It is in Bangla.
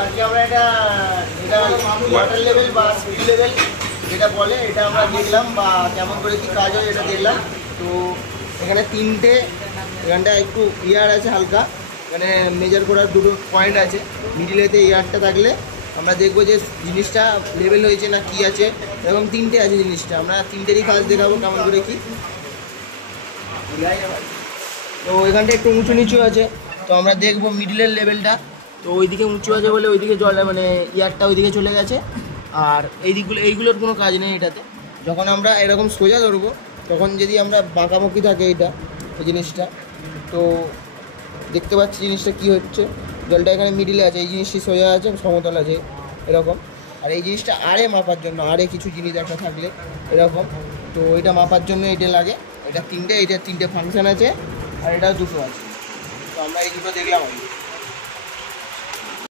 আজকে আমরা এটা ওয়াটার লেভেল বা স্পিড লেভেল যেটা বলে এটা আমরা দেখলাম, বা কেমন করে কি কাজ হয় এটা দেখলাম। তো এখানে তিনটে, এখানটা একটু ইয়ার আছে হালকা, এখানে মেজার করার দুটো পয়েন্ট আছে। মিডিলেতে ইয়ারটা থাকলে আমরা দেখবো যে জিনিসটা লেভেল হয়েছে না কি আছে, এরকম তিনটে আছে জিনিসটা। আমরা তিনটেরই কাজ দেখাবো কেমন করে কি। তো ওইখানটা একটু উঁচু নিচু আছে, তো আমরা দেখবো মিডিলের লেভেলটা। তো ওইদিকে উঁচু আছে বলে ওইদিকে জল মানে ইয়ারটা ওইদিকে চলে গেছে, আর এইগুলোর কোনো কাজ নেই এটাতে। যখন আমরা এরকম সোজা ধরবো তখন যদি আমরা বাঁকামুখি থাকে এই জিনিসটা, তো দেখতে পাচ্ছি জিনিসটা কি হচ্ছে। জলটা এখানে মিডিলে আছে, এই জিনিসটি সোজা আছে, সমতল আছে এরকম। আর এই জিনিসটা আরে মাপার জন্য, আরে কিছু জিনিস একটা থাকলে এরকম, তো এটা মাপার জন্য এটা লাগে। এটা তিনটে ফাংশন আছে, আর এটা দুটো আছে। তো আমরা এই দুটো দেখলাম।